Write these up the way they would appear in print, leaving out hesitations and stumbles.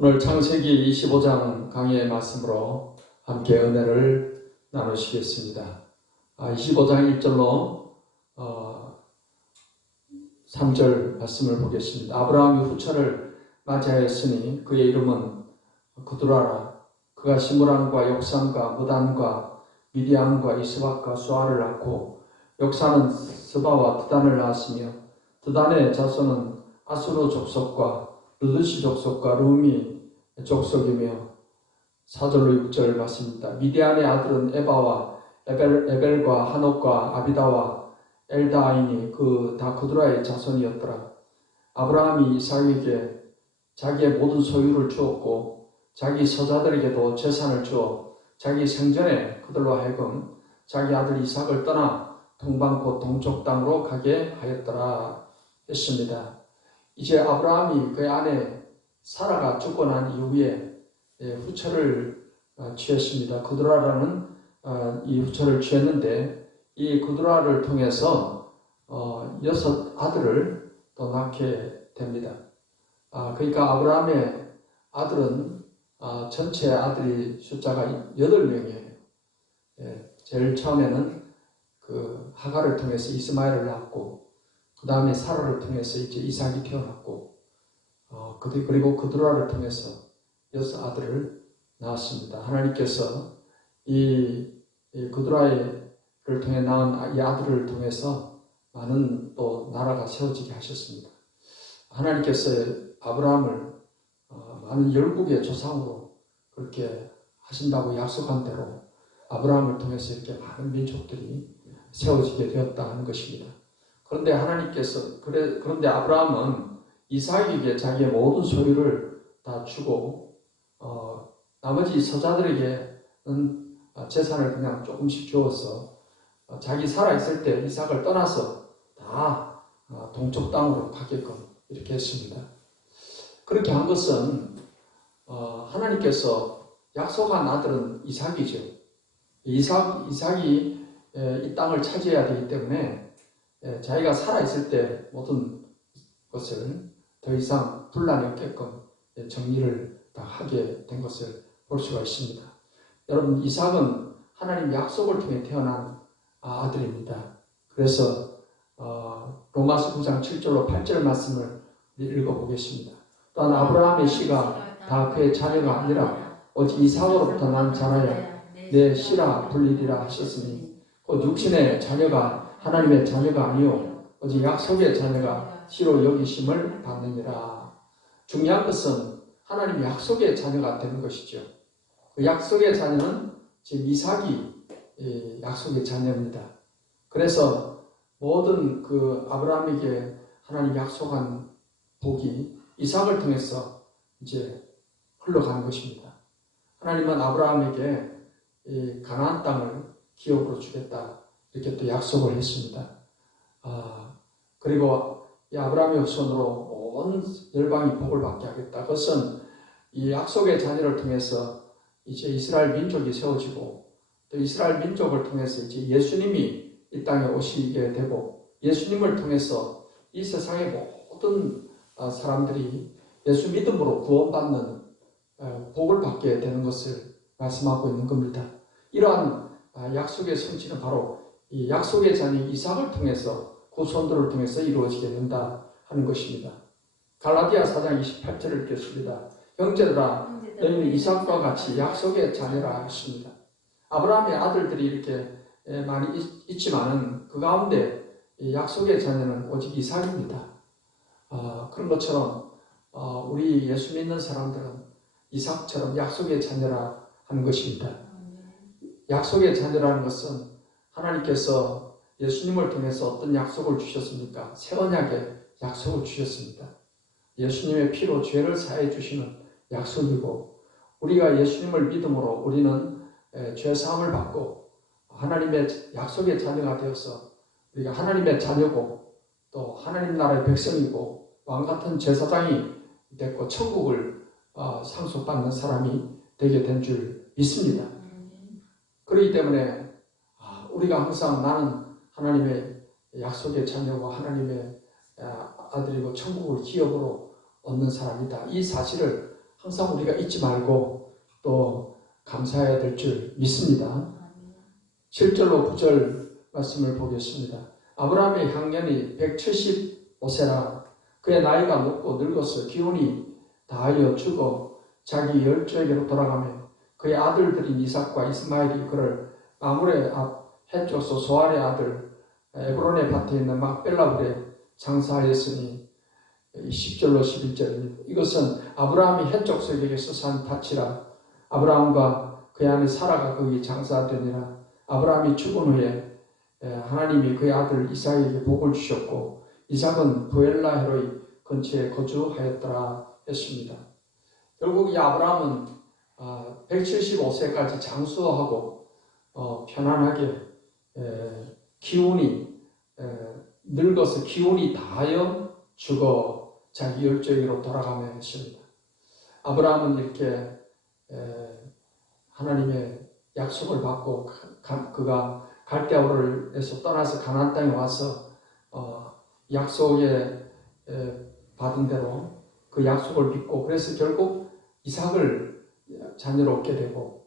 오늘 창세기 25장 강의의 말씀으로 함께 은혜를 나누시겠습니다. 25장 1절로 3절 말씀을 보겠습니다. 아브라함이 후처를 맞이하였으니 그의 이름은 그두라라. 그가 시므람과 욕산과 무단과 미디안과 이스박과 수아를 낳고 욕산은 스바와 드단을 낳았으며 드단의 자손은 아수르 족속과 르드시 족속과 루미 족속이며 4절로 6절 말씀입니다. 미디안의 아들은 에바와 에벨과 하녹과 아비다와 엘다아이니 그 다 그두라의 자손이었더라. 아브라함이 이삭에게 자기의 모든 소유를 주었고 자기 서자들에게도 재산을 주어 자기 생전에 그들로 하여금 자기 아들 이삭을 떠나 동방 곧 동쪽 땅으로 가게 하였더라 했습니다. 이제 아브라함이 그의 아내 사라가 죽고 난 이후에 후처를 취했습니다. 그두라라는 이 후처를 취했는데 이 그두라를 통해서 6 아들을 또 낳게 됩니다. 그러니까 아브라함의 아들은 전체 아들이 숫자가 8명이에요. 제일 처음에는 그 하갈을 통해서 이스마엘을 낳았고 그 다음에 사라를 통해서 이제 이삭이 태어났고 그리고 그두라를 통해서 6 아들을 낳았습니다. 하나님께서 이 그두라를 통해 낳은 이 아들을 통해서 많은 또 나라가 세워지게 하셨습니다. 하나님께서 아브라함을 많은 열국의 조상으로 그렇게 하신다고 약속한 대로 아브라함을 통해서 이렇게 많은 민족들이 세워지게 되었다 하는 것입니다. 그런데 그런데 아브라함은 이삭에게 자기의 모든 소유를 다 주고 나머지 서자들에게는 재산을 그냥 조금씩 주어서 자기 살아있을 때 이삭을 떠나서 다 동쪽 땅으로 가게끔 이렇게 했습니다. 그렇게 한 것은 하나님께서 약속한 아들은 이삭이죠. 이삭이 이 땅을 차지해야 되기 때문에 자기가 살아있을 때 모든 것을 더 이상 분란이 없게끔 정리를 다 하게 된 것을 볼 수가 있습니다. 여러분, 이삭은 하나님 약속을 통해 태어난 아들입니다. 그래서 로마서 9장 7절로 8절 말씀을 읽어보겠습니다. 또한 아브라함의 씨가 다 그의 자녀가 아니라 오직 이삭으로부터 난 자라야 내 씨라 불리리라 하셨으니 곧 육신의 자녀가 하나님의 자녀가 아니요 오직 약속의 자녀가 씨로 여기심을 받느니라. 중요한 것은 하나님 약속의 자녀가 되는 것이죠. 그 약속의 자녀는 지금 이삭이 약속의 자녀입니다. 그래서 모든 그 아브라함에게 하나님 약속한 복이 이삭을 통해서 이제 흘러가는 것입니다. 하나님은 아브라함에게 이 가나안 땅을 기업으로 주겠다 이렇게 또 약속을 했습니다. 그리고 이 아브라함의 후손으로 온 열방이 복을 받게 하겠다. 그것은 이 약속의 자녀를 통해서 이제 이스라엘 민족이 세워지고 또 이스라엘 민족을 통해서 이제 예수님이 이 땅에 오시게 되고 예수님을 통해서 이 세상의 모든 사람들이 예수 믿음으로 구원받는 복을 받게 되는 것을 말씀하고 있는 겁니다. 이러한 약속의 성취는 바로 이 약속의 자녀 이삭을 통해서 후손들을 통해서 이루어지게 된다 하는 것입니다. 갈라디아 4장 28절을 읽겠습니다. 형제들아 너희는 이삭과 같이 약속의 자녀라 했습니다. 아브라함의 아들들이 이렇게 많이 있지만은 그 가운데 약속의 자녀는 오직 이삭입니다. 그런 것처럼 우리 예수 믿는 사람들은 이삭처럼 약속의 자녀라 하는 것입니다. 약속의 자녀라는 것은 하나님께서 예수님을 통해서 어떤 약속을 주셨습니까? 새 언약의 약속을 주셨습니다. 예수님의 피로 죄를 사해 주시는 약속이고 우리가 예수님을 믿음으로 우리는 죄 사함을 받고 하나님의 약속의 자녀가 되어서 우리가 하나님의 자녀고 또 하나님 나라의 백성이고 왕같은 제사장이 됐고 천국을 상속받는 사람이 되게 된 줄 믿습니다. 그렇기 때문에 우리가 항상 나는 하나님의 약속의 자녀고 하나님의 아들이고 천국을 기업으로 얻는 사람이다. 이 사실을 항상 우리가 잊지 말고 또 감사해야 될 줄 믿습니다. 7절로 9절 말씀을 보겠습니다. 아브라함의 향년이 175세라 그의 나이가 높고 늙어서 기운이 다하여 죽어 자기 열조에게로 돌아가며 그의 아들들인 이삭과 이스마엘이 그를 마므레 앞 해쪽서 소알의 아들 에브론의 밭에 있는 막벨라굴에 장사하였으니 10절로 11절입니다. 이것은 아브라함이 해쪽 서에게서 산 밭이라 아브라함과 그의 아내 사라가 거기 장사되니라. 아브라함이 죽은 후에 하나님이 그의 아들 이삭에게 복을 주셨고 이삭은 부엘라헤로이 근처에 거주하였더라 했습니다. 결국 이 아브라함은 175세까지 장수하고 편안하게 기운이 늙어서 기운이 다하여 죽어 자기 열조에게로 돌아가며 했습니다. 아브라함은 이렇게 하나님의 약속을 받고 그가 갈대아우르에서 떠나서 가나안 땅에 와서 약속에 받은 대로 그 약속을 믿고 그래서 결국 이삭을 자녀로 얻게 되고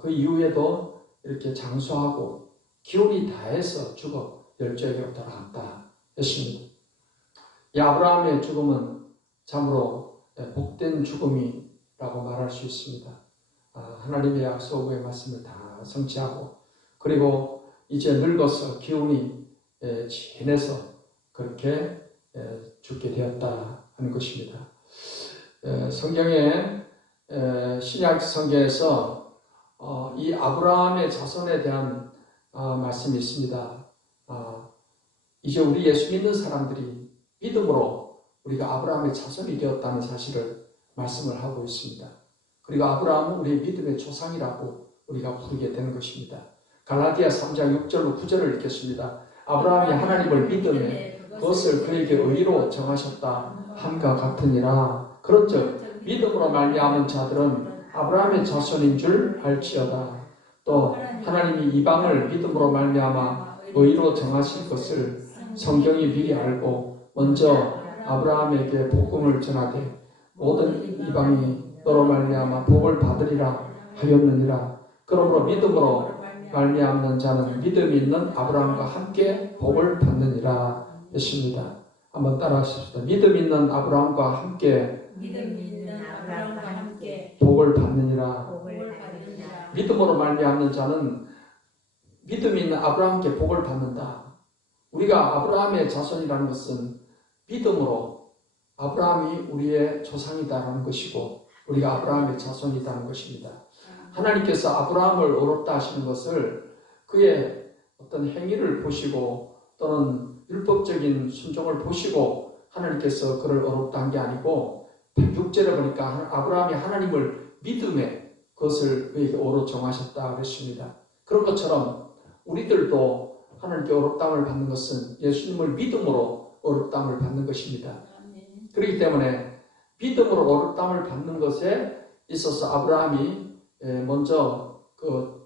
그 이후에도 이렇게 장수하고 기운이 다해서 죽어 열조에게로 돌아갔다 했습니다. 이 아브라함의 죽음은 참으로 복된 죽음이라고 말할 수 있습니다. 하나님의 약속의 말씀을 다 성취하고 그리고 이제 늙어서 기운이 진해서 그렇게 죽게 되었다 하는 것입니다. 성경에 신약 성경에서 이 아브라함의 자손에 대한 말씀이 있습니다. 이제 우리 예수 믿는 사람들이 믿음으로 우리가 아브라함의 자손이 되었다는 사실을 말씀을 하고 있습니다. 그리고 아브라함은 우리의 믿음의 조상이라고 우리가 부르게 되는 것입니다. 갈라디아 3장 6절로 9절을 읽겠습니다. 아브라함이 하나님을 믿음에 그것을 그에게 의로 정하셨다 함과 같으니라. 그런즉 믿음으로 말미암은 자들은 아브라함의 자손인 줄 알지어다. 또 하나님이 이방을 믿음으로 말미암아 의로 정하실 것을 성경이 미리 알고 먼저 아브라함에게 복음을 전하되 모든 이방이 너로 말미암아 복을 받으리라 하였느니라. 그러므로 믿음으로 말미암는 자는 믿음이 있는 아브라함과 함께 복을 받느니라 했습니다. 한번 따라하십시다. 믿음 있는 아브라함과 함께 복을 받느니라. 믿음으로 말미암는 자는 믿음이 있는 아브라함께 복을 받는다. 우리가 아브라함의 자손이라는 것은 믿음으로 아브라함이 우리의 조상이다라는 것이고 우리가 아브라함의 자손이라는 것입니다. 하나님께서 아브라함을 어렵다 하시는 것을 그의 어떤 행위를 보시고 또는 율법적인 순종을 보시고 하나님께서 그를 어렵다 한 게 아니고 6절에 보니까 아브라함이 하나님을 믿음에 그것을 그에게 어로 정하셨다 그랬습니다. 그런 것처럼 우리들도 하나님께 어렵다함을 받는 것은 예수님을 믿음으로 어렵다함을 받는 것입니다. 그렇기 때문에 믿음으로 어렵다함을 받는 것에 있어서 아브라함이 먼저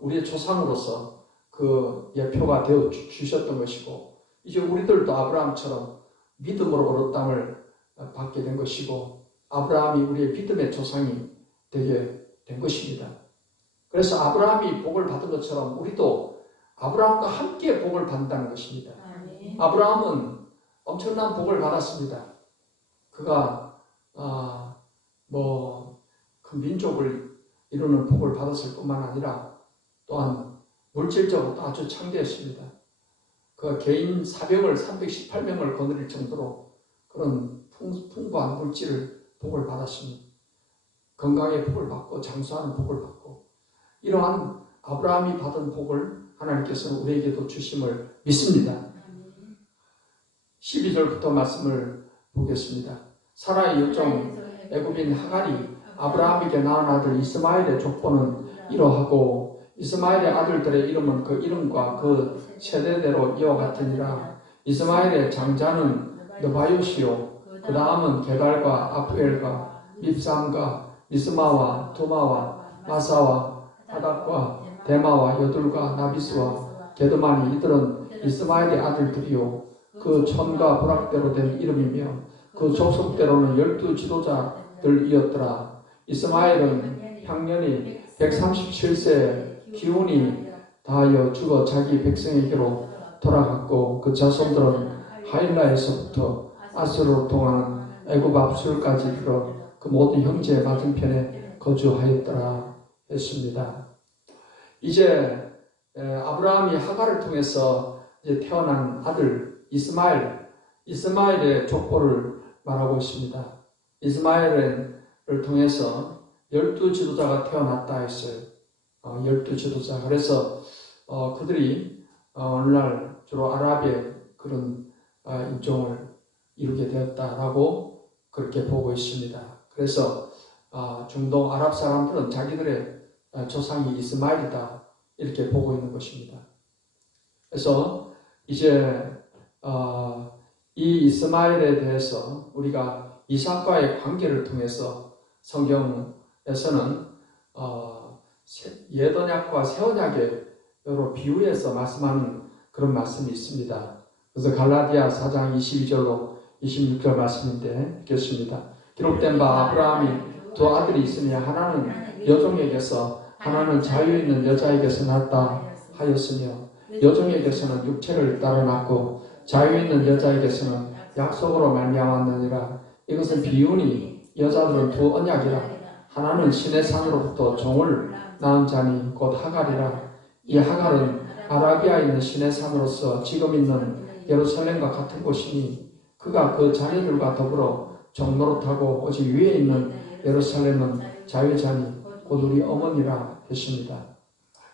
우리의 조상으로서 그 예표가 되어 주셨던 것이고 이제 우리들도 아브라함처럼 믿음으로 어렵다함을 받게 된 것이고 아브라함이 우리의 믿음의 조상이 되게 된 것입니다. 그래서 아브라함이 복을 받은 것처럼 우리도 아브라함과 함께 복을 받는다는 것입니다. 아브라함은 엄청난 복을 받았습니다. 그가 그 민족을 이루는 복을 받았을 뿐만 아니라 또한 물질적으로도 아주 창대했습니다. 그가 개인 사병을 318명을 거느릴 정도로 그런 풍부한 물질을 복을 받았습니다. 건강의 복을 받고 장수하는 복을 받고 이러한 아브라함이 받은 복을 하나님께서는 우리에게도 주심을 믿습니다. 12절부터 말씀을 보겠습니다. 사라의 여종 애굽인 하갈이 아브라함에게 낳은 아들 이스마엘의 족보는 이러하고 이스마엘의 아들들의 이름은 그 이름과 그 세대대로 이와 같으니라. 이스마엘의 장자는 느바요시요 그 다음은 게달과 아프엘과 밉삼과 미스마와 두마와 마사와 하닥과 데마와 여둘과 나비스와 게드만이 이들은 이스마엘의 아들들이요 그 촌과 부락대로 된 이름이며 그 족속대로는 12 지도자들이었더라. 이스마엘은 향년이 137세 기운이 다하여 죽어 자기 백성에게로 돌아갔고 그 자손들은 하일라에서부터 아스로 통하는 애굽 앞술까지 들어 그 모든 형제의 맞은편에 거주하였더라 했습니다. 이제 아브라함이 하갈을 통해서 이제 태어난 아들 이스마엘의 족보를 말하고 있습니다. 이스마엘을 통해서 12지도자가 태어났다 했어요. 12지도자. 그래서 그들이 오늘날 주로 아랍의 그런 인종을 이루게 되었다라고 그렇게 보고 있습니다. 그래서 중동 아랍 사람들은 자기들의 조상이 이스마엘이다 이렇게 보고 있는 것입니다. 그래서 이제 이 이스마엘에 대해서 우리가 이삭과의 관계를 통해서 성경에서는 옛 언약과 새 언약의 여러 비유에서 말씀하는 그런 말씀이 있습니다. 그래서 갈라디아 4장 22절로 26절 말씀인데 읽겠습니다. 기록된 바 아브라함이 두 아들이 있으며 하나는 여종에게서 하나는 자유 있는 여자에게서 낳았다 하였으며 여종에게서는 육체를 따라 낳고 자유 있는 여자에게서는 약속으로 말미암았느니라. 이것은 비유니 여자들은 두 언약이라. 하나는 신의 산으로부터 종을 낳은 자니 곧 하갈이라. 이 하갈은 아라비아에 있는 신의 산으로서 지금 있는 예루살렘과 같은 곳이니 그가 그 자녀들과 더불어 종노릇하고 오직 위에 있는 예루살렘은 자유자니 곧 우리 어머니라 했습니다.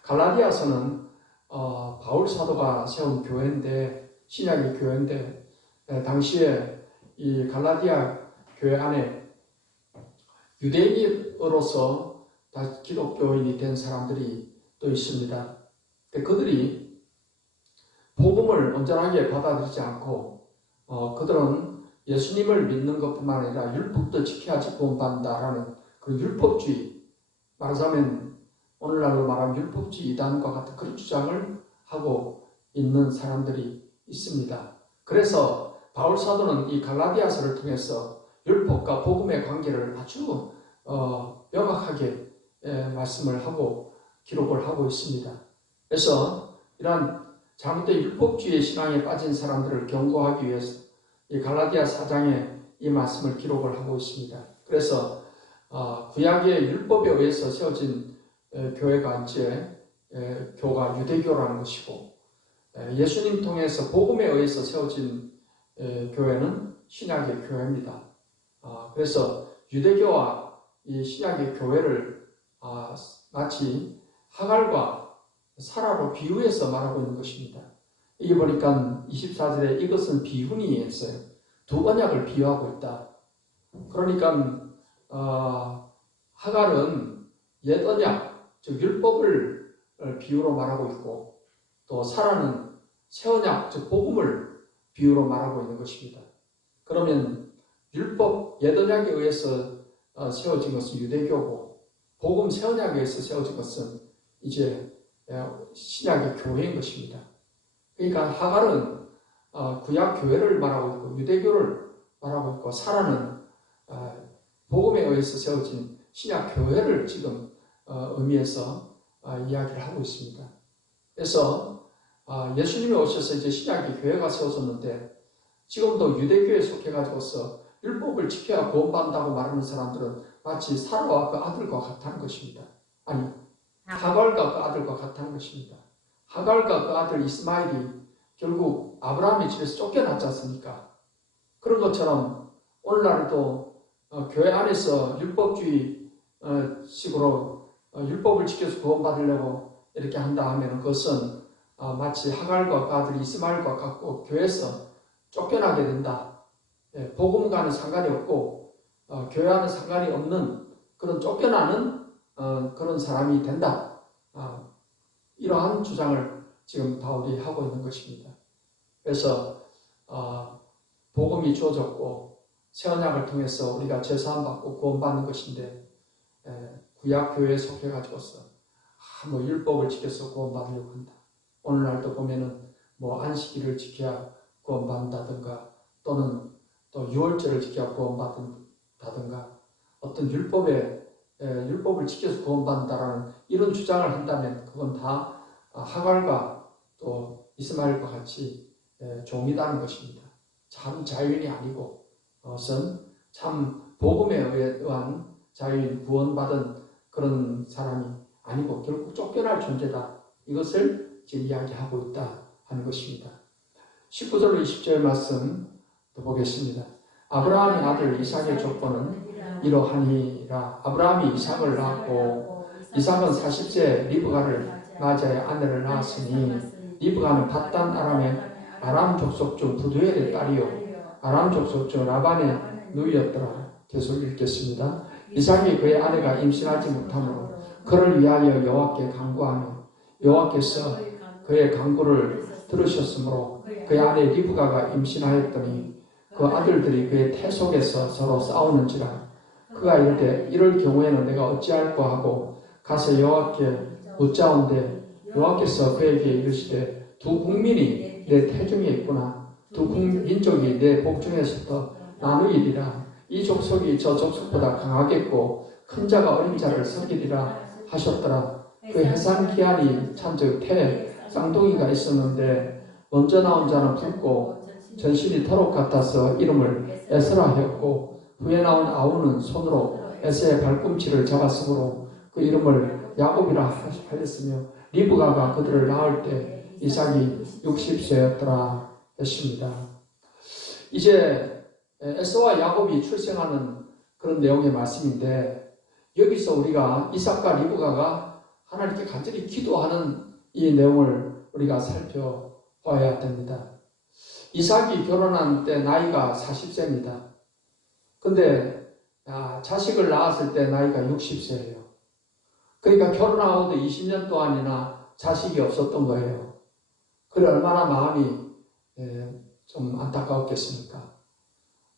갈라디아서는 바울 사도가 세운 교회인데 신약의 교회인데 당시에 이 갈라디아 교회 안에 유대인으로서 다 기독교인이 된 사람들이 또 있습니다. 그들이 복음을 온전하게 받아들이지 않고 그들은 예수님을 믿는 것뿐만 아니라 율법도 지켜야지 구원받는다라는 그 율법주의, 말하자면 오늘날로 말하면 율법주의 이단과 같은 그런 주장을 하고 있는 사람들이 있습니다. 그래서 바울 사도는 이 갈라디아서를 통해서 율법과 복음의 관계를 아주 명확하게 말씀을 하고 기록을 하고 있습니다. 그래서 이러한 잘못된 율법주의 신앙에 빠진 사람들을 경고하기 위해서 이 갈라디아 4장에 이 말씀을 기록을 하고 있습니다. 그래서 구약의 율법에 의해서 세워진 교회가 이제 교가 유대교라는 것이고 예수님 통해서 복음에 의해서 세워진 교회는 신약의 교회입니다. 그래서 유대교와 이 신약의 교회를 마치 하갈과 사라로 비유해서 말하고 있는 것입니다. 이게 보니까 24절에 이것은 비유니 했어요. 두 언약을 비유하고 있다. 그러니까 하갈은 옛 언약, 즉 율법을 비유로 말하고 있고 또 사라는 새 언약, 즉 복음을 비유로 말하고 있는 것입니다. 그러면 율법, 옛 언약에 의해서 세워진 것은 유대교고 복음 새 언약에 의해서 세워진 것은 이제 신약의 교회인 것입니다. 그러니까 하갈은 구약 교회를 말하고 있고 유대교를 말하고 있고 사라는 복음에 의해서 세워진 신약 교회를 지금 의미해서 이야기를 하고 있습니다. 그래서 예수님이 오셔서 이제 신약의 교회가 세워졌는데 지금도 유대교에 속해가지고서 율법을 지켜야 구원받는다고 말하는 사람들은 마치 사라와 그 아들과 같다는 것입니다. 아니, 하갈과 그 아들과 같다는 것입니다. 하갈과 그 아들 이스마엘이 결국 아브라함의 집에서 쫓겨났지 않습니까? 그런 것처럼 오늘날도 교회 안에서 율법주의 식으로 율법을 지켜서 구원받으려고 이렇게 한다 하면 그것은 마치 하갈과 그 아들 이스마엘과 같고 교회에서 쫓겨나게 된다. 복음과는 상관이 없고 교회와는 상관이 없는 그런 쫓겨나는 그런 사람이 된다. 이러한 주장을 지금 바울이 하고 있는 것입니다. 그래서 복음이 주어졌고 새 언약을 통해서 우리가 제사함 받고 구원받는 것인데 구약 교회에 속해가지고서 뭐 율법을 지켜서 구원받으려고 한다. 오늘날도 보면은 뭐 안식일을 지켜야 구원받는다든가 또는 또 유월절을 지켜야 구원받는다든가 어떤 율법의 율법을 지켜서 구원받는다라는 이런 주장을 한다면 그건 다 하갈과 또 이스마엘과 같이 종이다는 것입니다. 참 자유인이 아니고 그것은 참 복음에 의한 자유인 구원받은 그런 사람이 아니고 결국 쫓겨날 존재다. 이것을 이제 이야기하고 있다 하는 것입니다. 19절로 20절 말씀 또 보겠습니다. 아브라함의 아들 이삭의 족보는 이러하니라. 아브라함이 이삭을 낳았고 이삭은 40세에 리브가를 맞이하여 아내를 낳았으니 리브가는 밧단 아람의 아람 족속 중 부두엘의 딸이요 아람 족속 중 라반의 누이였더라. 계속 읽겠습니다. 이삭이 그의 아내가 임신하지 못하므로 그를 위하여 여호와께 간구하며 여호와께서 그의 간구를 들으셨으므로 그의 아내 리브가가 임신하였더니 그 아들들이 그의 태 속에서 서로 싸우는지라. 그가 이르되 이럴 경우에는 내가 어찌할꼬 하고 가서 여호와께 묻자온대 여호와께서 그에게 이르시되 두 국민이 내 태중에 있구나. 두 민족이 내 복중에서부터 나누이리라. 이 족속이 저 족속보다 강하겠고 큰 자가 어린 자를 섬기리라 하셨더라. 그 해산 기한이 찬즉 태에 쌍둥이가 있었는데 먼저 나온 자는 붉고 전신이 터록 같아서 이름을 에스라 하였고 후에 나온 아우는 손으로 에서의 발꿈치를 잡았으므로 그 이름을 야곱이라 하였으며 리브가가 그들을 낳을 때 이삭이 60세였더라 했습니다. 이제 에서와 야곱이 출생하는 그런 내용의 말씀인데 여기서 우리가 이삭과 리브가가 하나님께 간절히 기도하는 이 내용을 우리가 살펴봐야 됩니다. 이삭이 결혼한 때 나이가 40세입니다. 근데 자식을 낳았을 때 나이가 60세예요. 그러니까 결혼하고도 20년 동안이나 자식이 없었던 거예요. 그래 얼마나 마음이 좀 안타까웠겠습니까?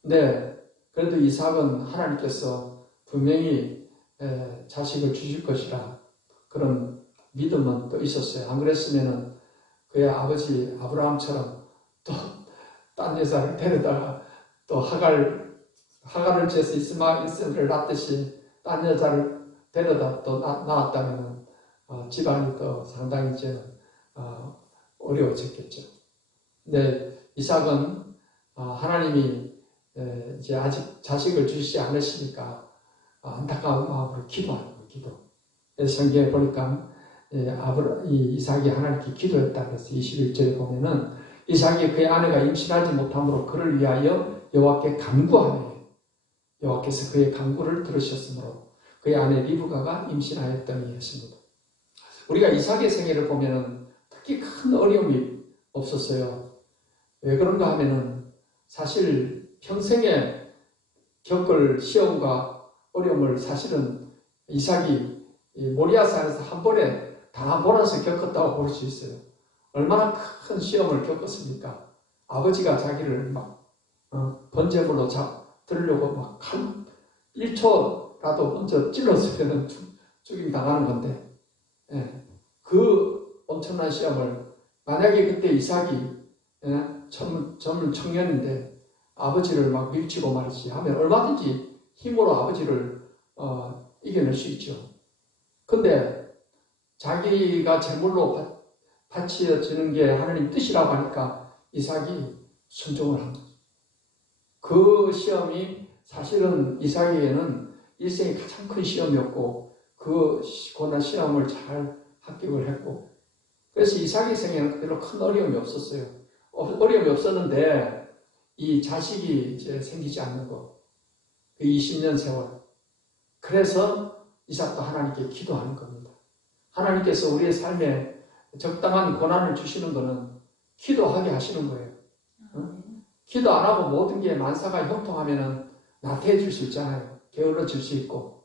근데 그래도 이삭은 하나님께서 분명히 자식을 주실 것이라 그런 믿음은 또 있었어요. 안 그랬으면은 그의 아버지 아브라함처럼 또 딴 여자를 데려다가 또 하갈을 지어서 이스마엘을 낳듯이 딴 여자를 데려다 또 낳았다면 집안이 또 상당히 이제는 어려워졌겠죠. 근데 이삭은 하나님이 이제 아직 자식을 주시지 않으시니까 안타까운 마음으로 기도하는 거예요. 기도. 그래서 성경에 보니까 이삭이 하나님께 기도했다 그래서 21절에 보면은 이삭이 그의 아내가 임신하지 못함으로 그를 위하여 여호와께 간구하며 여호와께서 그의 간구를 들으셨으므로 그의 아내 리브가가 임신하였더니 했습니다. 우리가 이삭의 생애를 보면은 특히 큰 어려움이 없었어요. 왜 그런가 하면은 사실 평생에 겪을 시험과 어려움을 사실은 이삭이 모리아산에서 한 번에 다 몰아서 겪었다고 볼 수 있어요. 얼마나 큰 시험을 겪었습니까? 아버지가 자기를 막 번제물로 들으려고 막 1초라도 먼저 찔렀으면 죽임 당하는 건데 그 엄청난 시험을 만약에 그때 이삭이 젊은 청년인데 아버지를 막 밀치고 말이지 하면 얼마든지 힘으로 아버지를 이겨낼 수 있죠. 근데 자기가 제물로 바치어지는 게 하나님 뜻이라고 하니까 이삭이 순종을 한 거죠. 그 시험이 사실은 이삭에게는 일생의 가장 큰 시험이었고 그 고난 시험을 잘 합격을 했고 그래서 이삭의 생에는 별로 큰 어려움이 없었어요. 어려움이 없었는데 이 자식이 이제 생기지 않는 거, 그 20년 세월. 그래서 이삭도 하나님께 기도하는 겁니다. 하나님께서 우리의 삶에 적당한 고난을 주시는 것은 기도하게 하시는 거예요. 기도 안 하고 모든 게 만사가 형통하면은 나태해질 수 있잖아요. 게을러질 수 있고.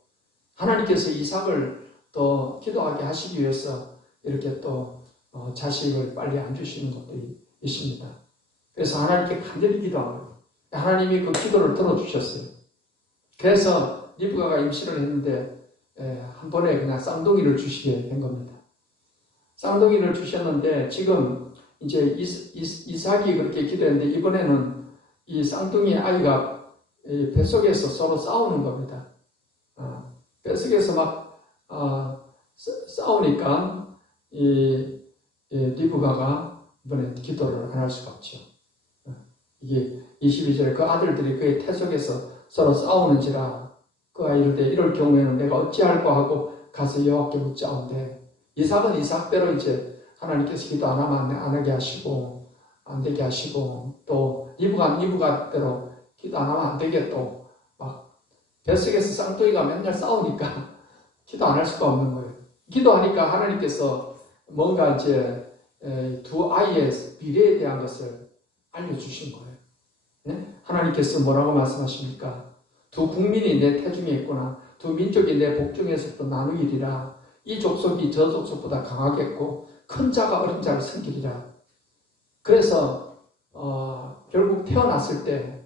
하나님께서 이삭을 또 기도하게 하시기 위해서 이렇게 또 자식을 빨리 안 주시는 것도 있습니다. 그래서 하나님께 간절히 기도한 거예요. 하나님이 그 기도를 들어주셨어요. 그래서 리브가가 임신을 했는데 한 번에 그냥 쌍둥이를 주시게 된 겁니다. 쌍둥이를 주셨는데 지금 이제 이삭이 그렇게 기도했는데 이번에는 이 쌍둥이 아이가 뱃속에서 서로 싸우는 겁니다. 뱃속에서 막 싸우니까 리브가가 이번에 기도를 안 할 수가 없죠. 이게 22절에 그 아들들이 그의 태속에서 서로 싸우는지라 그가 이르되 이럴 경우에는 내가 어찌할까 하고 가서 여호와께 묻자온대. 이삭은 이삭대로 이제 하나님께서 기도 안 하면 안 하게 하시고 안 되게 하시고, 또 리브가대로 기도 안 하면 안 되게 또 막 뱃속에서 쌍둥이가 맨날 싸우니까 기도 안 할 수가 없는 거예요. 기도하니까 하나님께서 뭔가 이제 두 아이의 미래에 대한 것을 알려주신 거예요. 네? 하나님께서 뭐라고 말씀하십니까? 두 국민이 내 태중에 있구나. 두 민족이 내 복중에서부터 나누이리라. 이 족속이 저 족속보다 강하겠고 큰 자가 어린 자를 섬기리라. 그래서 결국 태어났을 때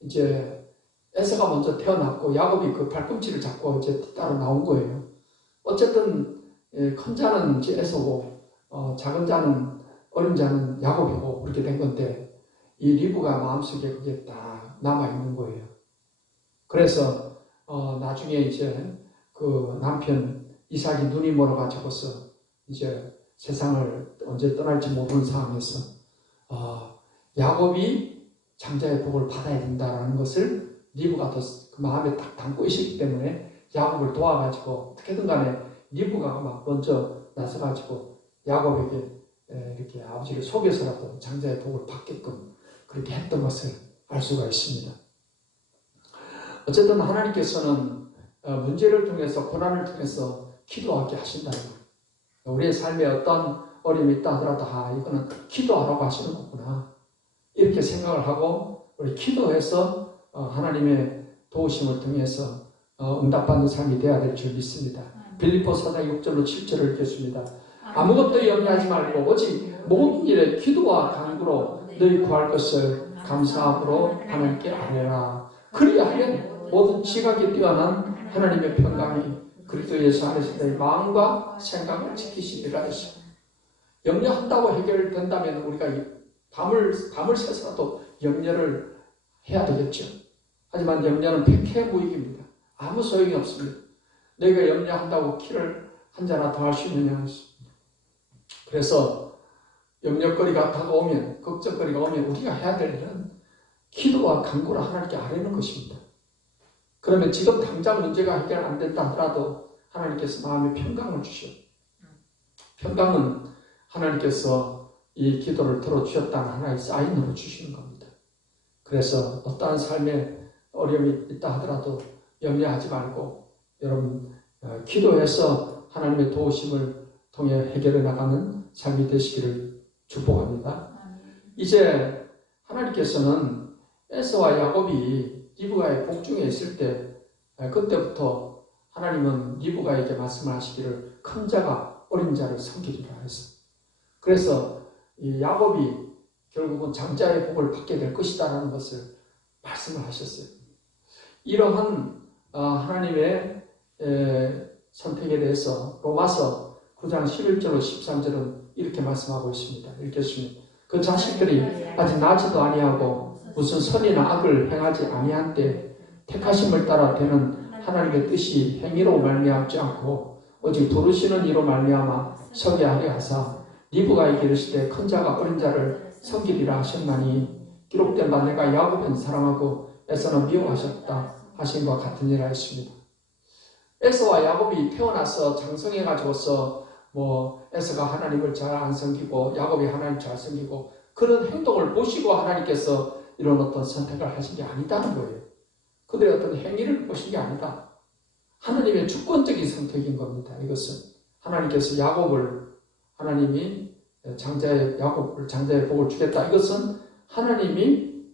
이제 에서가 먼저 태어났고 야곱이 그 발꿈치를 잡고 이제 따로 나온 거예요. 어쨌든 큰 자는 이제 에서고 작은 자는 어린 자는 야곱이고 그렇게 된 건데 이 리브가 마음속에 그게 딱 남아 있는 거예요. 그래서 나중에 이제 그 남편 이삭이 눈이 멀어가지고서 이제 세상을 언제 떠날지 모르는 상황에서 야곱이 장자의 복을 받아야 된다라는 것을 리브가 더 그 마음에 딱 담고 있었기 때문에 야곱을 도와가지고 어떻게든 간에 리브가 막 먼저 나서가지고 야곱에게 이렇게 아버지를 속여서라도 장자의 복을 받게끔 그렇게 했던 것을 알 수가 있습니다. 어쨌든 하나님께서는 문제를 통해서 고난을 통해서 기도하게 하신다는 거예요. 우리의 삶에 어떤 어려움이 있다 하더라도 이거는 기도하라고 하시는 거구나 이렇게 생각을 하고 우리 기도해서 하나님의 도우심을 통해서 응답받는 삶이 되어야 될 줄 믿습니다. 빌립보서 4장 6절로 7절을 읽겠습니다. 아무것도 염려하지 말고 오직 모든 일에 기도와 간구로 너희 구할 것을 감사함으로 하나님께 아뢰라. 그리하면 모든 지각이 뛰어난 하나님의 평강이 그리스도 예수 안에서 너희 마음과 생각을 지키시리라 하시오. 염려한다고 해결된다면 우리가 밤을 새서라도 염려를 해야 되겠죠. 하지만 염려는 백해무익입니다. 아무 소용이 없습니다. 너희가 염려한다고 키를 한 자나 더 할 수 있느냐. 그래서 염려거리가 다가오면, 걱정거리가 오면 우리가 해야 될 일은 기도와 간구를 하나님께 아뢰는 것입니다. 그러면 지금 당장 문제가 해결 안 된다 하더라도 하나님께서 마음에 평강을 주시오. 평강은 하나님께서 이 기도를 들어주셨다는 하나의 사인으로 주시는 겁니다. 그래서 어떠한 삶에 어려움이 있다 하더라도 염려하지 말고 여러분 기도해서 하나님의 도우심을 통해 해결해 나가는 삶이 되시기를 축복합니다. 이제 하나님께서는 에서와 야곱이 리브가의 복중에 있을 때 그때부터 하나님은 리브가에게 말씀을 하시기를 큰 자가 어린 자를 섬기리라 했어요. 그래서 이 야곱이 결국은 장자의 복을 받게 될 것이다라는 것을 말씀을 하셨어요. 이러한 하나님의 선택에 대해서 로마서 9장 11절로 13절은 이렇게 말씀하고 있습니다. 읽겠습니다. 그 자식들이 아직 나지도 아니하고 무슨 선이나 악을 행하지 아니한 때 택하심을 따라 되는 하나님의 뜻이 행위로 말미암지 않고 오직 부르시는 이로 말미암아 서게 하려 하사 리브가 이르시되 큰 자가 어린 자를 섬기리라 하셨나니 기록된 바 내가 야곱은 사랑하고 에서는 미워하셨다 하신 것 같으니라 했습니다. 에서와 야곱이 태어나서 장성해가지고서 에서가 하나님을 잘 안 섬기고 야곱이 하나님을 잘 섬기고 그런 행동을 보시고 하나님께서 이런 어떤 선택을 하신 게 아니다는 거예요. 그들의 어떤 행위를 보신 게 아니다. 하나님의 주권적인 선택인 겁니다. 이것은 하나님께서 하나님이 장자의 복을 주겠다. 이것은 하나님이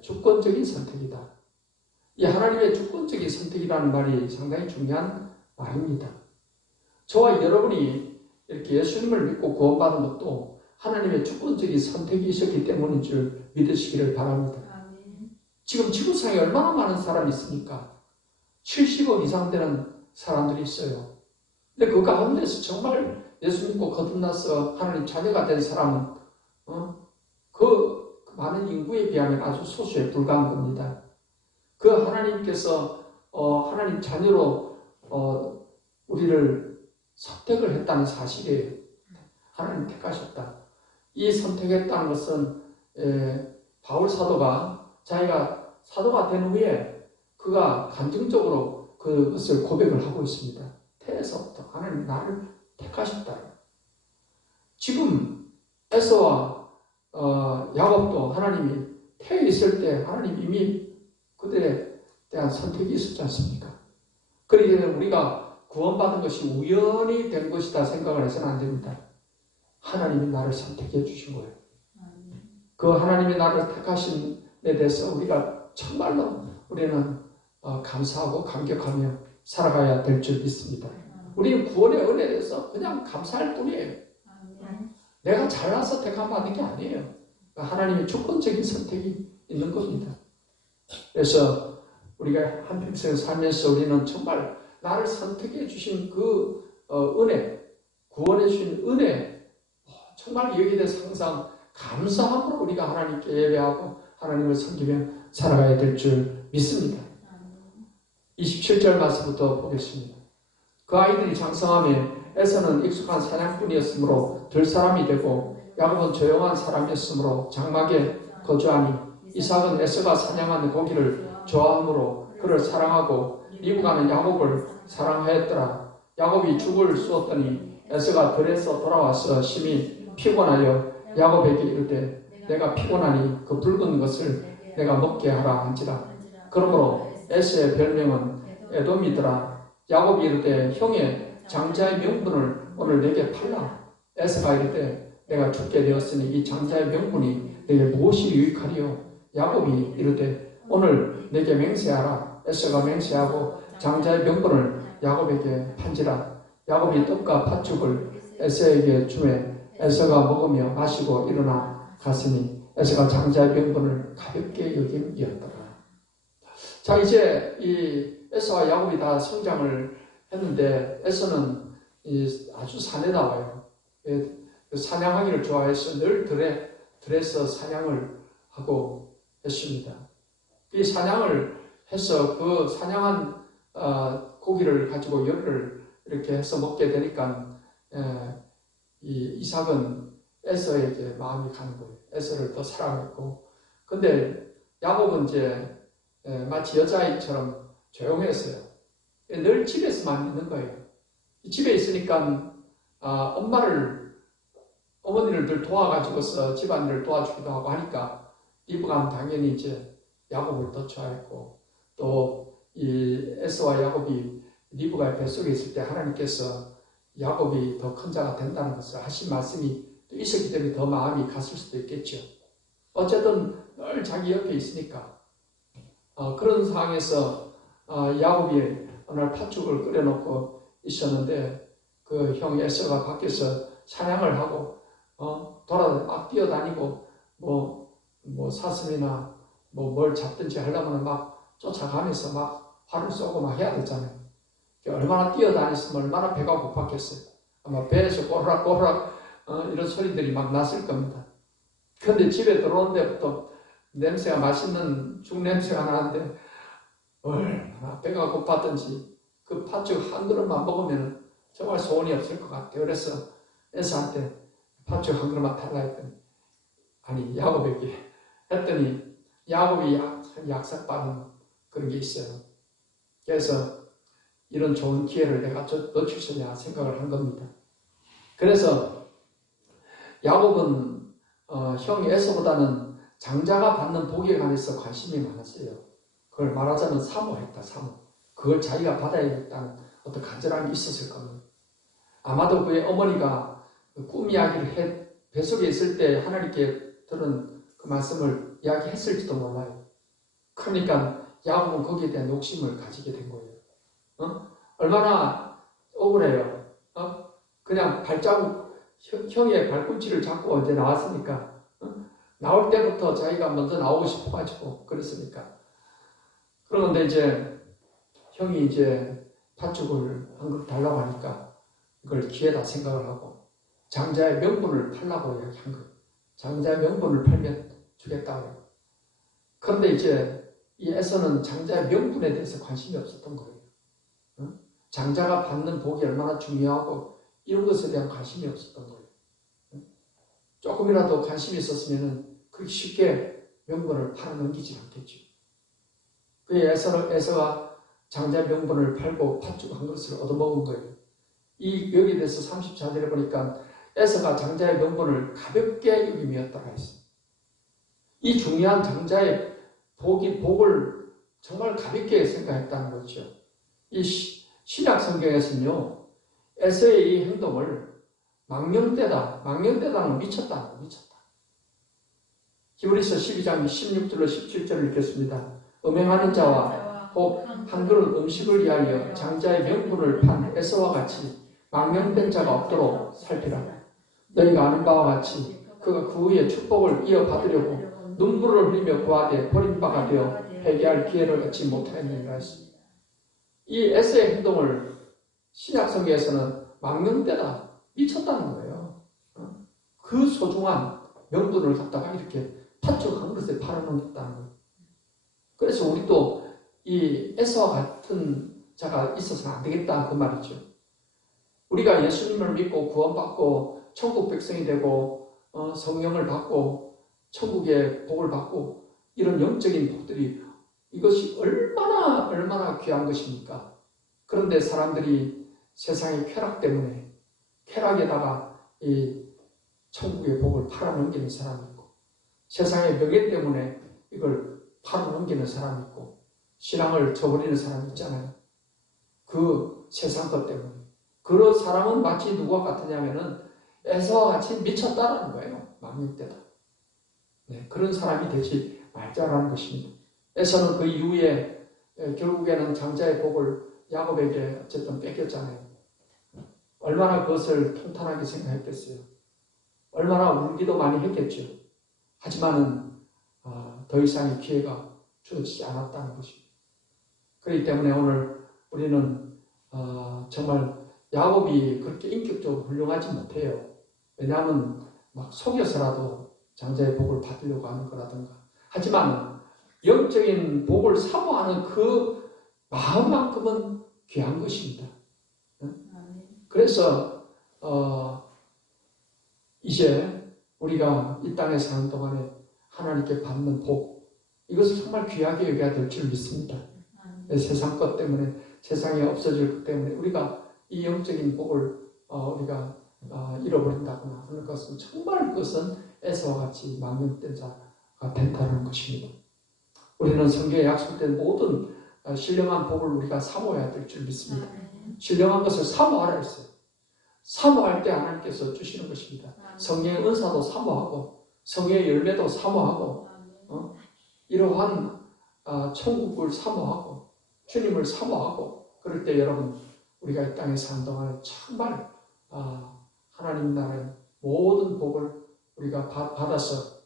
주권적인 선택이다. 이 하나님의 주권적인 선택이라는 말이 상당히 중요한 말입니다. 저와 여러분이 이렇게 예수님을 믿고 구원받은 것도 하나님의 주권적인 선택이셨기 때문인 줄 믿으시기를 바랍니다. 지금 지구상에 얼마나 많은 사람이 있습니까? 70억 이상 되는 사람들이 있어요. 근데 그 가운데서 정말 예수 믿고 거듭나서 하나님 자녀가 된 사람은 그 많은 인구에 비하면 아주 소수에 불과한 겁니다. 그 하나님께서 하나님 자녀로 우리를 선택을 했다는 사실이에요. 하나님 택하셨다. 이 선택했다는 것은 바울 사도가 자기가 사도가 된 후에 그가 간증적으로 그것을 고백을 하고 있습니다. 태에서부터 하나님 나를 택하셨다. 지금 에서와 야곱도 하나님이 태에 있을 때 하나님 이미 그들에 대한 선택이 있었지 않습니까? 그러기 때문에 우리가 구원받은 것이 우연히 된 것이다 생각을 해서는 안 됩니다. 하나님이 나를 선택해 주신 거예요. 그 하나님이 나를 택하심에 대해서 우리가 정말로 우리는 감사하고 감격하며 살아가야 될 줄 믿습니다. 우리는 구원의 은혜에 대해서 그냥 감사할 뿐이에요. 내가 잘나서 택함받은 게 아니에요. 하나님의 주권적인 선택이 있는 겁니다. 그래서 우리가 한평생 살면서 우리는 정말 나를 선택해 주신 그 은혜, 구원해 주신 은혜, 정말 여기에 대해서 항상 감사함으로 우리가 하나님께 예배하고 하나님을 섬기며 살아가야 될 줄 믿습니다. 27절 말씀부터 보겠습니다. 그 아이들이 장성하며 에서는 익숙한 사냥꾼이었으므로 들사람이 되고 야곱은 조용한 사람이었으므로 장막에 거주하니 이삭은 에서가 사냥한 고기를 좋아하므로 그를 사랑하고 리브가는 야곱을 사랑하였더라. 야곱이 죽을 쏘았더니 에서가 들에서 돌아와서 심히 피곤하여 야곱에게 이르되 내가 피곤하니 그 붉은 것을 내가 먹게 하라 한지라. 그러므로 에서의 별명은 에돔이더라. 야곱이 이르되 형의 장자의 명분을 오늘 내게 팔라. 에서가 이르되 내가 죽게 되었으니 이 장자의 명분이 내게 무엇이 유익하리요. 야곱이 이르되 오늘 내게 맹세하라. 에서가 맹세하고 장자의 명분을 야곱에게 판지라. 야곱이 떡과 팥죽을 에서에게 주매 에서가 먹으며 마시고 일어나 갔으니 에서가 장자의 명분을 가볍게 여김이었더라. 자, 이제 이 에서와 야곱이 다 성장을 했는데 에서는 아주 사내다워요. 사냥하기를 좋아해서 늘 들에서 사냥을 하고 했습니다. 이 사냥을 해서 그 사냥한 고기를 가지고 열을 이렇게 해서 먹게 되니까 이 이삭은 에서에게 마음이 가는 거예요. 에서를 더 사랑했고, 근데 야곱은 이제 마치 여자아이처럼 조용했어요. 늘 집에서만 있는 거예요. 집에 있으니까 어머니를 늘 도와가지고서 집안일을 도와주기도 하고 하니까 리브가는 당연히 이제 야곱을 더 좋아했고, 또 이 에서와 야곱이 리브가의 뱃속에 있을 때 하나님께서 야곱이 더 큰 자가 된다는 것을 하신 말씀이 또 있었기 때문에 더 마음이 갔을 수도 있겠죠. 어쨌든 늘 자기 옆에 있으니까 그런 상황에서 야곱이 어느 날 팥죽을 끓여놓고 있었는데 그 형 에서가 밖에서 사냥을 하고 막 뛰어다니고 뭐 사슴이나 뭘 잡든지 하려면 막 쫓아가면서 막 활을 쏘고 막 해야 되잖아요. 얼마나 뛰어다녔으면 얼마나 배가 고팠겠어요. 아마 배에서 꼬르락꼬르락 이런 소리들이 막 났을 겁니다. 그런데 집에 들어온 데부터 냄새가 맛있는 죽 냄새가 나는데 얼마나 배가 고팠든지 그 팥죽 한 그릇만 먹으면 정말 소원이 없을 것 같아요. 그래서 에서한테 팥죽 한 그릇만 달라 했더니 아니 야곱에게 했더니 야곱이 약삭받은 그런 게 있어요. 그래서 이런 좋은 기회를 내가 놓칠 수 있냐 생각을 한 겁니다. 그래서 야곱은 형 에서보다는 장자가 받는 복에 관해서 관심이 많았어요. 그걸 말하자면 사모했다, 사모. 그걸 자기가 받아야겠다는 어떤 간절함이 있었을 겁니다. 아마도 그의 어머니가 꿈 이야기를 뱃속에 있을 때 하나님께 들은 그 말씀을 이야기했을지도 몰라요. 그러니까 야곱은 거기에 대한 욕심을 가지게 된 거예요. 얼마나 억울해요. 그냥 발자국, 형의 발꿈치를 잡고 이제 나왔으니까, 나올 때부터 자기가 먼저 나오고 싶어가지고 그랬으니까. 그런데 이제 형이 이제 팥죽을 한 그릇 달라고 하니까 이걸 기회다 생각을 하고 장자의 명분을 팔라고 이야기한 거예요. 장자의 명분을 팔면 주겠다고. 그런데 이제 이 에서는 장자의 명분에 대해서 관심이 없었던 거예요. 장자가 받는 복이 얼마나 중요하고 이런 것에 대한 관심이 없었던 거예요. 조금이라도 관심이 있었으면 그렇게 쉽게 명분을 팔아넘기지 않겠죠. 그 에서가 장자 명분을 팔고 팥죽한 것을 얻어먹은 거예요. 여기에 대해서 34절에 보니까 에서가 장자의 명분을 가볍게 여김이었다가 했어요. 이 중요한 장자의 복을 정말 가볍게 생각했다는 거죠. 이 신약 성경에서는요, 에서의 이 행동을 망령되다는 미쳤다. 히브리서 12장 16절로 17절을 읽겠습니다. 음행하는 자와 혹 한 그릇 음식을 위하여 장자의 명분을 판 에서와 같이 망령된 자가 없도록 살피라. 너희가 아는 바와 같이 그가 그 후에 축복을 이어받으려고 눈물을 흘리며 구하되 버림바가 되어 회개할 기회를 얻지 못하였느니라 했습니다. 이 에서의 행동을 신약 성경에서는 망령되다, 미쳤다는 거예요. 그 소중한 명분을 갖다가 이렇게 팥죽한 것에 팔아넘겼다는 거예요. 그래서 우리도 이 에서와 같은 자가 있어서는 안 되겠다 그 말이죠. 우리가 예수님을 믿고 구원받고 천국 백성이 되고 성령을 받고 천국의 복을 받고 이런 영적인 복들이 이것이 얼마나 귀한 것입니까? 그런데 사람들이 세상의 쾌락 때문에 쾌락에다가 이 천국의 복을 팔아넘기는 사람이 있고 세상의 명예 때문에 이걸 팔아넘기는 사람이 있고 신앙을 저버리는 사람이 있잖아요. 그 세상 것 때문에. 그런 사람은 마치 누구와 같으냐면은 에서와 같이 미쳤다라는 거예요. 망령되다. 네, 그런 사람이 되지 말자라는 것입니다. 에서는 그 이후에 결국에는 장자의 복을 야곱에게 어쨌든 뺏겼잖아요. 얼마나 그것을 통탄하게 생각했겠어요. 얼마나 울기도 많이 했겠죠. 하지만은 더 이상의 기회가 주어지지 않았다는 것입니다. 그렇기 때문에 오늘 우리는 정말 야곱이 그렇게 인격적으로 훌륭하지 못해요. 왜냐하면 막 속여서라도 장자의 복을 받으려고 하는 거라든가. 하지만 영적인 복을 사모하는 그 마음만큼은 귀한 것입니다. 그래서 이제 우리가 이 땅에 사는 동안에 하나님께 받는 복, 이것을 정말 귀하게 여겨야 될 줄 믿습니다. 세상 것 때문에, 세상이 없어질 것 때문에 우리가 이 영적인 복을 우리가 잃어버린다거나 하는 것은 정말 그것은 에서와 같이 망령된 자가 된다는 것입니다. 우리는 성경에 약속된 모든 신령한 복을 우리가 사모해야 될 줄 믿습니다. 신령한 것을 사모하라 했어요. 사모할 때 하나님께서 주시는 것입니다. 성령의 은사도 사모하고 성령의 열매도 사모하고 이러한 천국을 사모하고 주님을 사모하고 그럴 때 여러분 우리가 이 땅에 사는 동안에 정말 하나님 나라의 모든 복을 우리가 받아서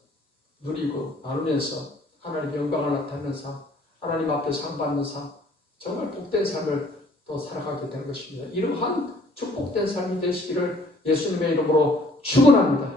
누리고 나누면서 하나님 영광을 나타내는 삶, 하나님 앞에 상 받는 삶, 정말 복된 삶을 또 살아가게 된 것입니다. 이러한 축복된 삶이 되시기를 예수님의 이름으로 축원합니다.